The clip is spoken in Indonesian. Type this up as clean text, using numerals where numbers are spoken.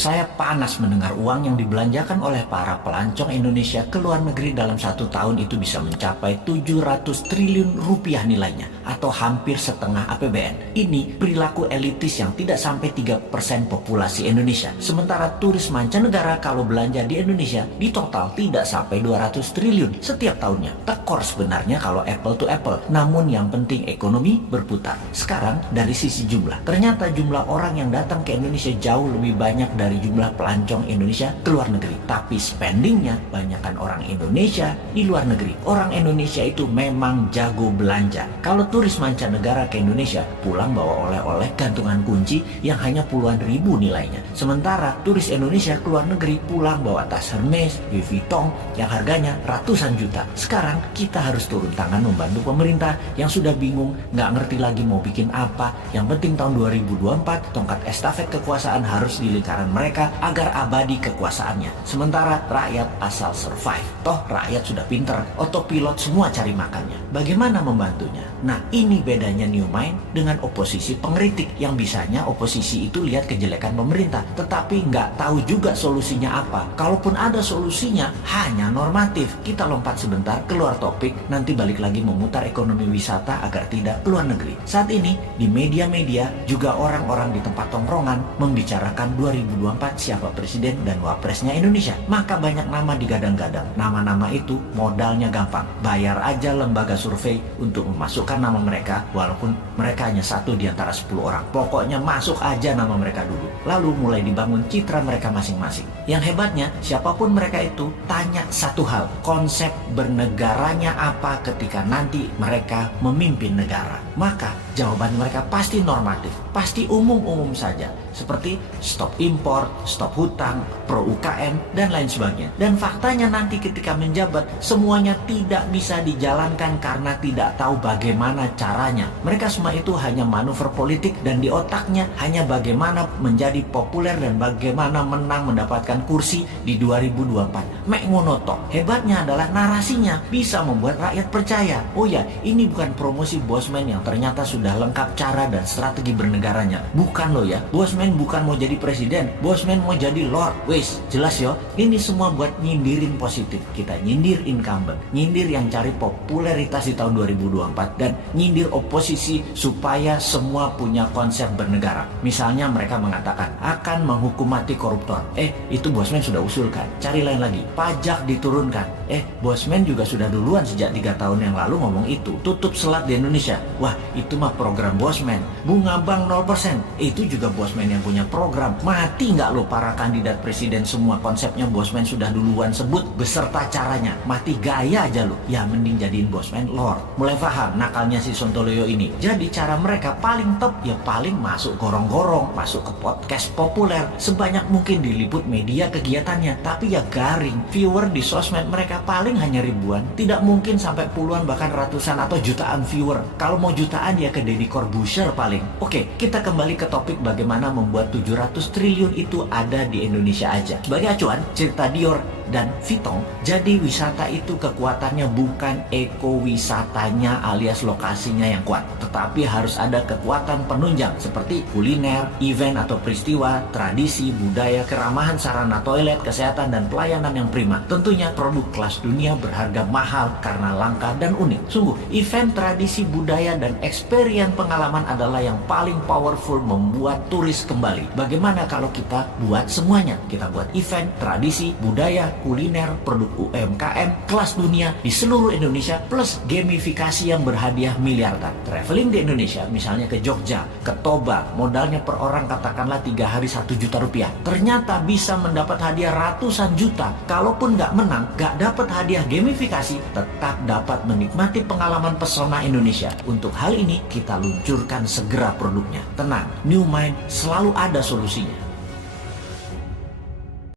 Saya panas mendengar uang yang dibelanjakan oleh para pelancong Indonesia ke luar negeri dalam 1 tahun itu bisa mencapai 700 triliun rupiah nilainya, atau hampir setengah APBN. Ini perilaku elitis yang tidak sampai 3% populasi Indonesia. Sementara turis mancanegara kalau belanja di Indonesia di total tidak sampai 200 triliun setiap tahunnya. Tekor sebenarnya kalau apple to apple, namun yang penting ekonomi berputar. Sekarang dari sisi jumlah, ternyata jumlah orang yang datang ke Indonesia jauh lebih banyak dari jumlah pelancong Indonesia ke luar negeri. Tapi spendingnya banyakkan orang Indonesia di luar negeri. Orang Indonesia itu memang jago belanja. Kalau turis mancanegara ke Indonesia pulang bawa oleh-oleh gantungan kunci yang hanya puluhan ribu nilainya. Sementara turis Indonesia ke luar negeri pulang bawa tas Hermes, Louis Vuitton yang harganya ratusan juta. Sekarang kita harus turun tangan membantu pemerintah yang sudah bingung, nggak ngerti lagi mau bikin apa. Yang penting tahun 2024 tongkat estafet kekuasaan harus di lingkaran mereka agar abadi kekuasaannya. Sementara rakyat asal survive. Toh rakyat sudah pinter, otopilot semua cari makannya. Bagaimana membantunya? Nah, ini bedanya New Mind dengan oposisi pengkritik, yang bisanya oposisi itu lihat kejelekan pemerintah, tetapi nggak tahu juga solusinya apa. Kalaupun ada solusinya, hanya normatif. Kita lompat sebentar keluar topik, nanti balik lagi memutar ekonomi wisata agar tidak keluar negeri. Saat ini di media-media juga orang-orang di tempat tongkrongan membicarakan 2024 siapa presiden dan wapresnya Indonesia. Maka banyak nama digadang-gadang. Nama-nama itu modalnya gampang. Bayar aja lembaga survei untuk memasukkan nama mereka, walaupun mereka hanya 1 di antara 10 orang. Pokoknya masuk aja nama mereka dulu. Lalu mulai dibangun citra mereka masing-masing. Yang hebatnya, siapapun mereka itu, tanya satu hal. Konsep bernegaranya apa ketika nanti mereka memimpin negara? Maka jawaban mereka pasti normatif, pasti umum-umum saja, seperti stop impor, stop hutang, pro UKM, dan lain sebagainya. Dan faktanya nanti ketika menjabat, semuanya tidak bisa dijalankan karena tidak tahu bagaimana caranya. Mereka semua itu hanya manuver politik, dan di otaknya hanya bagaimana menjadi populer dan bagaimana menang mendapatkan kursi di 2024. Mek ngonoto. Hebatnya adalah narasinya bisa membuat rakyat percaya. Oh ya, ini bukan promosi Bosman yang ternyata sudah lengkap cara dan strategi bernegaranya. Bukan loh ya, Bosman bukan mau jadi presiden, Bosman mau jadi lord. Wes, jelas yo, ini semua buat nyindirin positif. Kita nyindir incumbent, nyindir yang cari popularitas di tahun 2024, dan nyindir oposisi supaya semua punya konsep bernegara. Misalnya mereka mengatakan akan menghukum mati koruptor. Itu Bosman sudah usulkan. Cari lain lagi, pajak diturunkan. Bosman juga sudah duluan sejak 3 tahun yang lalu ngomong itu. Tutup selat di Indonesia. Wah, itu mah program Bosman. Bunga bank 0%. Itu juga Bosman yang punya program. Mati nggak lo para kandidat presiden semua, konsepnya Bosman sudah duluan sebut beserta caranya. Mati gaya aja lo. Ya mending jadiin Bosman lord. Mulai paham nakalnya si Sontoloyo ini. Jadi cara mereka paling top ya paling masuk gorong-gorong, masuk ke podcast populer, sebanyak mungkin diliput media kegiatannya. Tapi ya garing. Viewer di sosmed mereka paling hanya ribuan, tidak mungkin sampai puluhan bahkan ratusan atau jutaan viewer. Kalau mau jutaan ya ke Deddy Corbuzier paling. Oke, kita kembali ke topik bagaimana membuat 700 triliun itu ada di Indonesia aja. Sebagai acuan, cerita Dior dan Vuitton, jadi wisata itu kekuatannya bukan ekowisatanya alias lokasinya yang kuat, tetapi harus ada kekuatan penunjang seperti kuliner, event atau peristiwa, tradisi, budaya, keramahan sarana toilet, kesehatan, dan pelayanan yang prima. Tentunya produk kelas dunia berharga mahal karena langka dan unik. Sungguh, event, tradisi, budaya, dan experience pengalaman adalah yang paling powerful membuat turis kembali. Bagaimana kalau kita buat semuanya? Kita buat event, tradisi, budaya, kuliner, produk UMKM kelas dunia di seluruh Indonesia, plus gamifikasi yang berhadiah miliaran. Traveling di Indonesia, misalnya ke Jogja, ke Toba, modalnya per orang katakanlah 3 hari 1 juta rupiah. Ternyata bisa mendapat hadiah ratusan juta. Kalaupun nggak menang, nggak dapat hadiah gamifikasi, tetap dapat menikmati pengalaman pesona Indonesia. Untuk hal ini, kita luncurkan segera produknya. Tenang, New Mind selalu ada solusinya.